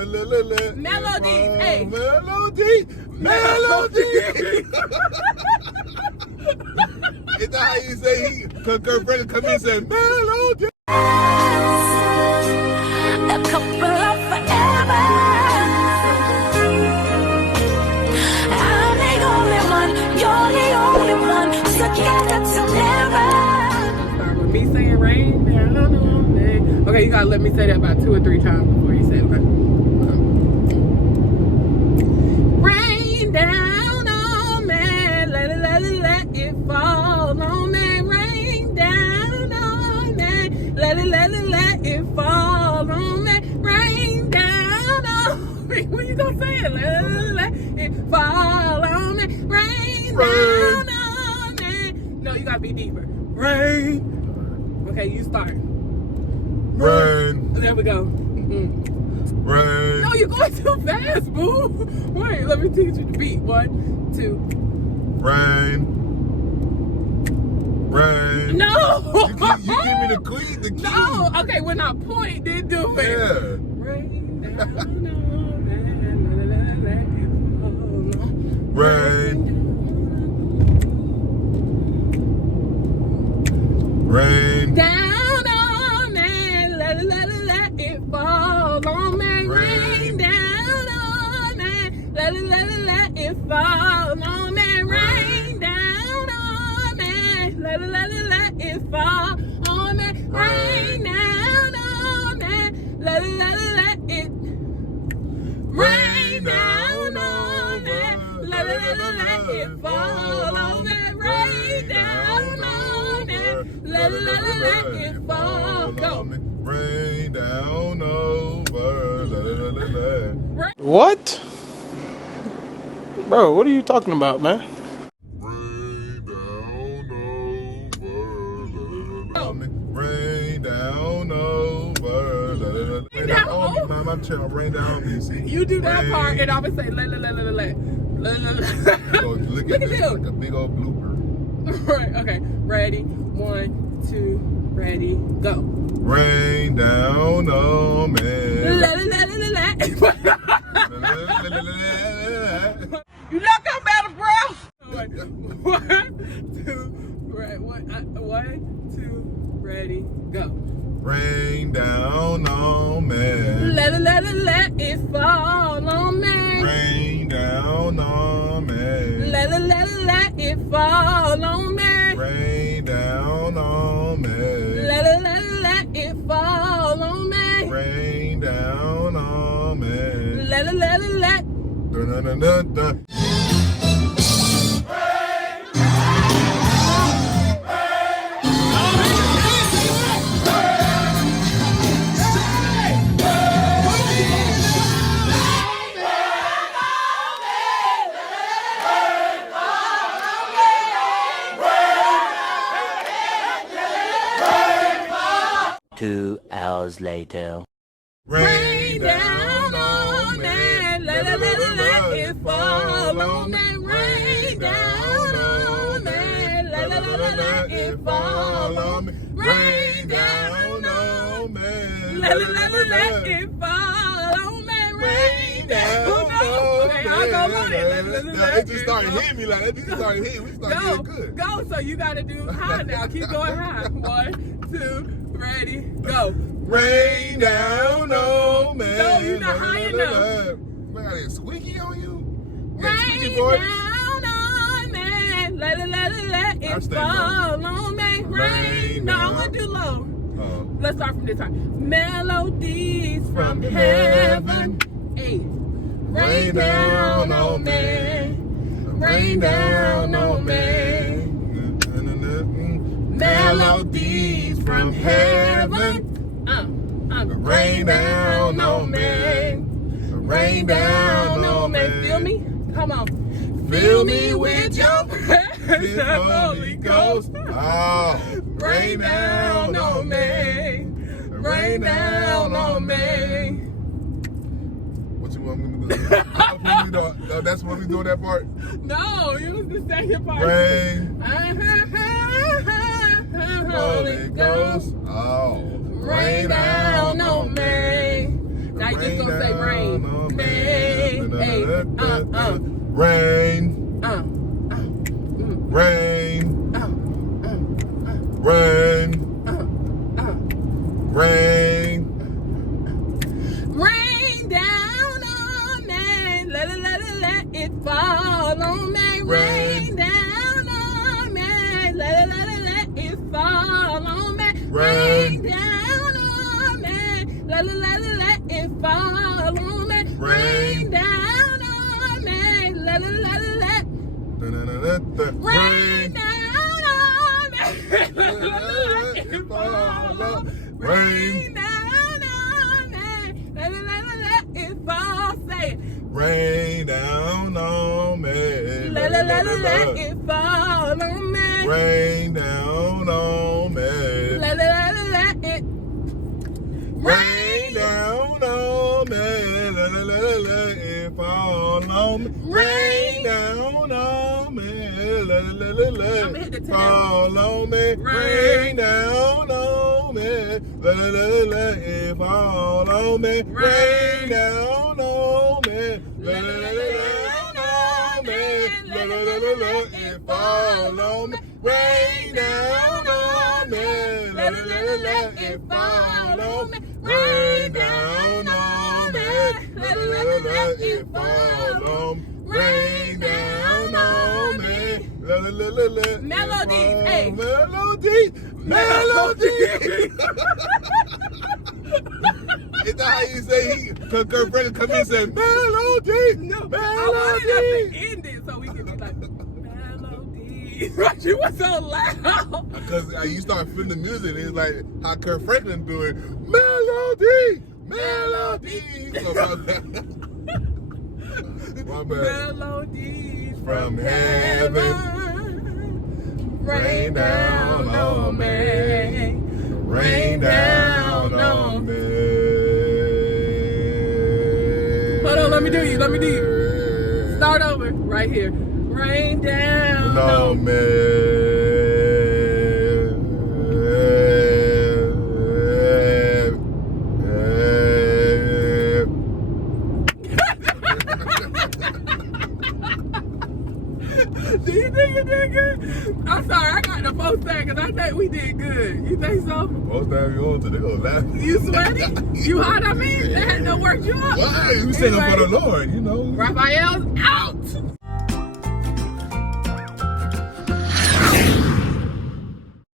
Melodies, hey. Melody. Is that how you say Kurt Franklin come in and say melody? A couple of forever. I'm the only one, you're the only one, together till never. Start with me saying rain down on me. Okay, you gotta let me say that about 2 or 3 times before you say it. Okay. Rain down on me, let it fall on me. Rain down on me, let it fall on me. Rain down on me. What you gonna say? Let it fall on me. Rain down on me. No, you gotta be deeper. Rain. Okay, you start. Rain. There we go. Rain. No, you're going too fast, boo. Wait, let me teach you the beat. 1, 2. Rain. Rain. No. You give me the key. No. Okay, when I point, then do it. Yeah. Rain down on me, let it fall. Rain. Rain. Down on me, let it fall on me. Rain down on me, let it fall on me. Rain down on me, let it fall on me. Rain down on me, let it. Rain down on me, let it fall on me. Rain down on me, let it fall. Go. Rain down over. What? Bro, what are you talking about, man? Rain down over. Rain down over. Rain down on me. My channel. Rain down on me. See? You do that part, and I would say let. Look Look at at this him. like a big old blooper. Right. Okay. Ready. 1, 2. Ready. Go. Rain down on me. You knocked out better, bro. 1, 2. Right. 1, 2. Ready. Go. Rain down on me. Let it fall on me. Rain down on me. Let it fall on me. Rain down on me. Let it fall on me. Rain down on me. Let. Dun, dun, dun, dun, dun. Two hours later. Rain down on me, let it fall on me. Rain down on me, let it fall on me. Rain down on me, let it fall on me. Rain down on me. Okay, I'll go on it. It just started hitting me like that. It just started hitting. We started getting good. Go. So you gotta do high now. Keep going high. 1, 2, ready, go. Rain down on me. No, you're not high enough. Man, got that squeaky on you? Rain down on me, let it fall on me. Rain, no, I want to do low. Let's start from this time. Melodies from heaven. 8. Rain down on me. Rain down on me. Melodies from heaven. Rain down on me. Rain down on me. Feel me? Come on. Fill me with your precious Holy Ghost. Oh, Rain down on me. Rain down on me. What you want me to do? That's what we do that part? No, use the second part. Rain. Holy Ghost. Oh. Rain down on me. Now you just gonna say rain. Rain. Rain. Rain. Rain. Rain down on me. Let it fall on me. Rain down on me. Let it fall on me. Rain down on me. Let it fall on me. Rain down on me. Let it rain down on me. Let it fall on me. Rain down on me. Let it fall. Say it. Rain down on me. Let it fall on me. Rain down on me. Let it Rain down on me. Let it fall on me. Rain down on me. Let it fall on me. Rain down on me. Let it fall on me. Rain down on me. Let it on me. Let it fall on me. Rain down on me. Let it fall on me. Rain down on me. Let it fall on me. Rain down on me. Melodies, hey. Melodies. Is that how you say he? Cause girlfriend come in and say melody. No, melody. I wanted us to end it so we can be like melodies. Right, you were so loud. Because you start feeling the music, it's like how Kurt Franklin doing melody. So my bad. Melodies From heaven, rain down on me. Rain down on me. Hold on, let me do you. Start over right here. Rain down on me. Do you think you did good? I'm sorry, I got the post tag because I think we did good. You think so? Most time you on to they gonna laugh. You sweaty? You hot? I mean, that had to work you up. Why? You singing for the Lord, you know. Raphael's out.